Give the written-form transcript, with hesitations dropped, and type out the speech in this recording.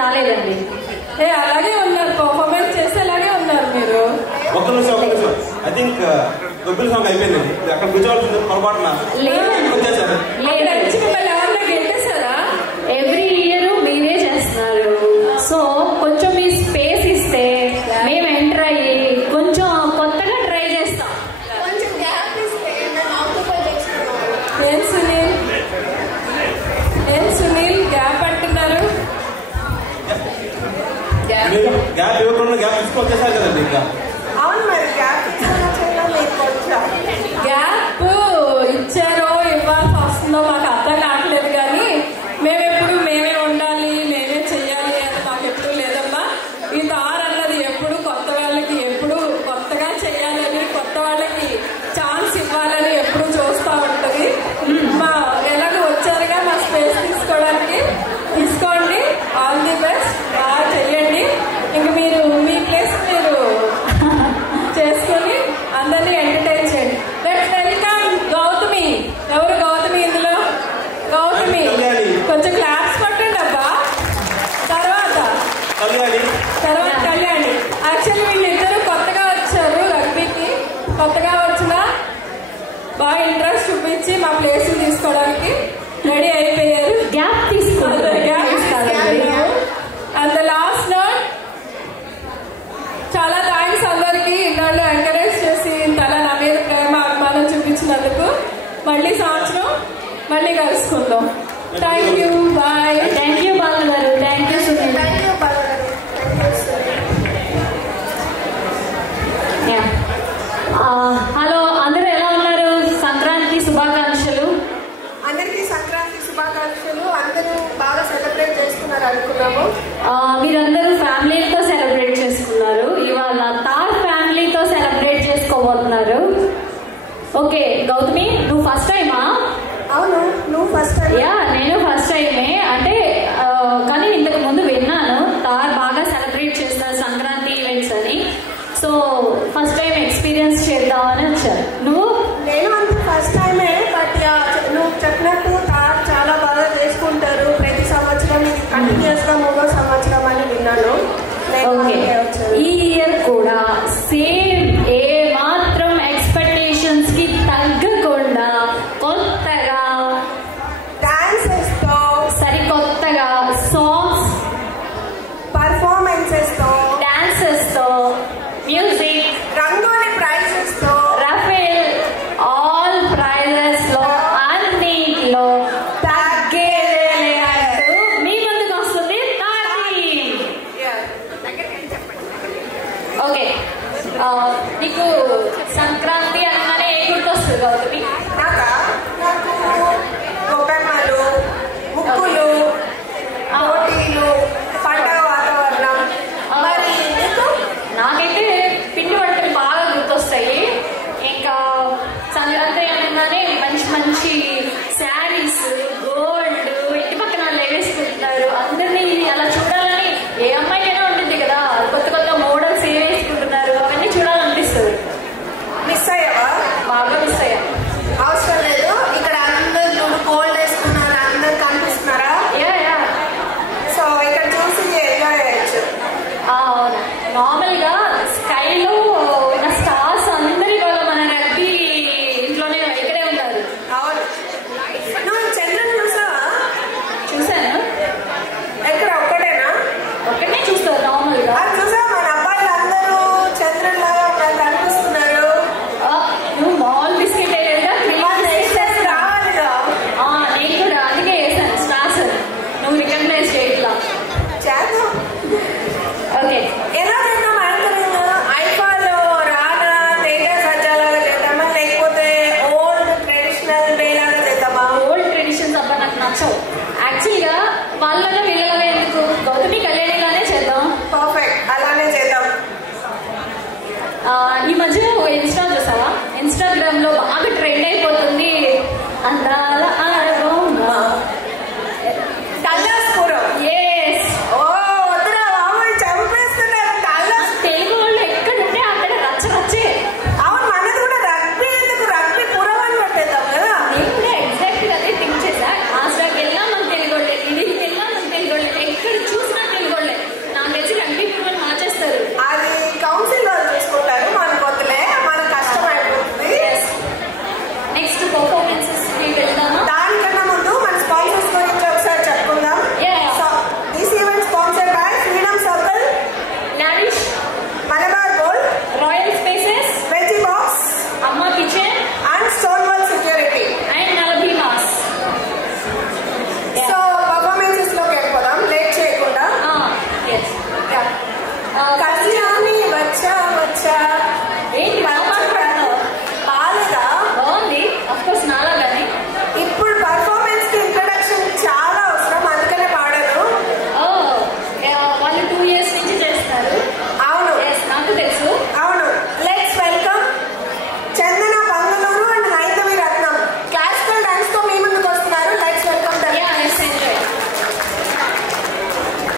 రాలేదండి. అలాగే ఉన్నారు, పర్ఫార్మెన్స్ చేసేలాగే ఉన్నారు మీరు. ఒక్క నిమిషం ఐ థింక్ గొబ్బిల సాంగ్ అయిపోయిందండి. అక్కడ కూర్చోవాల్సింది పొరపాటున వచ్చేసారు. మిమ్మల్ని ఎవరిలో గెలిపేశారా? ఎవ్రీ ఇయర్ మీరే చేస్తున్నారు. సో కొంచెం మీ స్పేస్ ఇస్తే మేము ఎంటర్ అయ్యి కొంచెం కొత్తగా ట్రై చేస్తాం. ఏం సునీల్ గ్యాప్ అంటున్నారు? గ్యాప్ ఇవ్వకుండా గ్యాప్ తీసుకొచ్చేసారు కదండి. ఇంకా అవును, మరి గ్యాప్ ఇచ్చారో ఇవ్వాల్సి వస్తుందో మాకు అర్థం కావట్లేదు. కానీ మేమే ఉండాలి, మేమే చెయ్యాలి అని మాకు ఎప్పుడు లేదమ్మా. ఈ తార్ అన్నది ఎప్పుడు కొత్త వాళ్ళకి ఎప్పుడు కొత్తగా చెయ్యాలని, కొత్త వాళ్ళకి ఛాన్స్ ఇవ్వాలని ఎప్పుడు చూస్తూ ఉంటుంది. మా ఎలాగో వచ్చారుగా మా స్పేస్ తీసుకోవడానికి, తీసుకోండి. ఆల్ ది బెస్ట్, బాగా చెయ్యండి. ఇంక మీరు మీ ప్లేస్ మీరు చేసుకొని అందరినీ ఎంటర్టైన్ చేయండి. Let's welcome Gautami. ఎవరు గౌతమి ఇందులో? గౌతమి కొంచెం క్లాప్స్ కొట్టండి అబ్బా. తర్వాత కళ్యాణి. యాక్చువల్లీ వీళ్ళిద్దరూ కొత్తగా వచ్చారు రగ్బీకి. కొత్తగా వచ్చిన బాగా ఇంట్రెస్ట్ చూపించి మా ప్లేస్ తీసుకోవడానికి రెడీ అయిపోయారు. గ్యాప్ తీసుకోవాలి. అండ్ ద లాస్ట్ నోట్, చాలా థ్యాంక్స్ అందరికి ఇన్నాళ్ళు ఎంకరేజ్ చేసి తల నా మీద ప్రేమ అభిమానం చూపించినందుకు. మళ్ళీ సంవత్సరం మళ్ళీ కలుసుకుందాం. Thank you, bye. Thank you Balu garu. Thank you Sunil. Hello, అందరూ ఎలా ఉన్నారు? సంక్రాంతి శుభాకాంక్షలు. అందరికీ సంక్రాంతి శుభాకాంక్షలు. అందరూ బాగా సెలబ్రేట్ చేసుకున్నారు అనుకున్నాము. మీరందరూ ఫ్యామిలీతో సెలబ్రేట్ చేసుకున్నారు. ఇవాళ తార్ ఫ్యామిలీతో సెలబ్రేట్ చేసుకోబోతున్నారు. ఓకే గౌతమి, నువ్వు ఫస్ట్ టైమా? అవును, నువ్వు ఫస్ట్ టైం. యా, నేను ఫస్ట్ టైమే. అంటే కానీ ఇంతకు ముందు విన్నాను తార్ బాగా సెలబ్రేట్ చేస్తారు సంక్రాంతి ఈవెంట్స్ అని. సో ఫస్ట్ టైం ఎక్స్పీరియన్స్ చేద్దామని వచ్చాను. నువ్వు? నేను అంత ఫస్ట్ టైమే. బట్ నువ్వు చెప్పినట్టు తార్ చాలా బాగా చేసుకుంటారు ప్రతి సంవత్సరం. ఇది కంటిన్యూస్ గా 3వ సంవత్సరం అని విన్నాను. ఓకే, ఈ ఇయర్ కూడా సేమ్ ఏ మాత్రం ఎక్స్పెక్టేషన్స్ కి తగ్గకుండా కొత్తగా డాన్సెస్ తో, సరికొత్తగా సాంగ్స్, పర్ఫార్మెన్సెస్ తో, డాన్సెస్ తో, మ్యూజిక్, రంగోలి ప్రైజెస్ తో, రఫేల్, ఆల్ ప్రైజెస్ లో అన్నిట్లో తగ్గేదే అంటూ మీ ముందుకు వస్తుంది తార్తి. ఓకే, నీకు సంక్రాంతి అనగానే ఏ గుర్తొస్తుంది గౌతమి? నాకు గొబ్బెమ్మలు, ముగ్గులు, పోటీలు, పండగ వాతావరణం. మరి నాకైతే పిండి వంటలు బాగా గుర్తొస్తాయి. ఇంకా సంక్రాంతి అనగానే మంచి మంచి శారీస్, గోల్డ్, ఇంటి పక్కన వాళ్ళు వేసుకుంటున్నారు. అందరినీ అలా చూడాలని ఏ అమ్మాయికైనా ఉంటుంది కదా. కొత్త కొత్త మోడల్స్ ఏ వేసుకుంటున్నారు అవన్నీ చూడాలనిపిస్తుంది. మిస్ అయ్యావా? బాగా మిస్ అయ్యా. అవసరం లేదు, ఇక్కడ అందరూ గోల్డ్ వేసుకున్నారు, అందరు కనిపిస్తున్నారా? Yeah yeah. సో ఇక్కడ చూసి ఎంజాయ్ చేయొచ్చు. అవును, నార్మల్గా స్కైలో ఉన్న స్టార్స్ అందరి వల్ల మన రగ్బీ ఇంట్లోనే ఇక్కడే ఉంటారు. అవును, నువ్వు చంద్రుని చూసావా? చూసాను. ఎక్కడ? ఒక్కటేనా? ఒక్కటే చూస్తారు నార్మల్గా. అది చూసా, మన అబ్బాయిలు అందరూ చంద్రునిలాగా కనిపిస్తున్నారు. నువ్వు మాల్ బిస్కెట్ వేయలేదా? రావాలిగా. నేను కూడా అందుకే వేసాను స్టార్స్. నువ్వు రికగ్నైజ్ చేయట్లా. చేద్దాం. ఓకే, ఎలా చేద్దాం? ఐఫాలో రానా, తేజ సజ్జాలాగా చేద్దామా, లేకపోతే ఓల్డ్ ట్రెడిషనల్ డే లాగా చేద్దామా? ఓల్డ్ ట్రెడిషన్స్ అబ్బా నాకు నచ్చవు. యాక్చువల్గా వాళ్ళగా వీళ్ళగా ఎందుకు, గౌతమి కళ్యాణిలానే చేద్దాం. పర్ఫెక్ట్, అలానే చేద్దాం. ఈ మధ్య ఒక ఇన్స్టా చూసావా? ఇన్స్టాగ్రామ్ లో బాగా ట్రెండ్ అయిపోతుంది అందాల ఆడబొమ్మ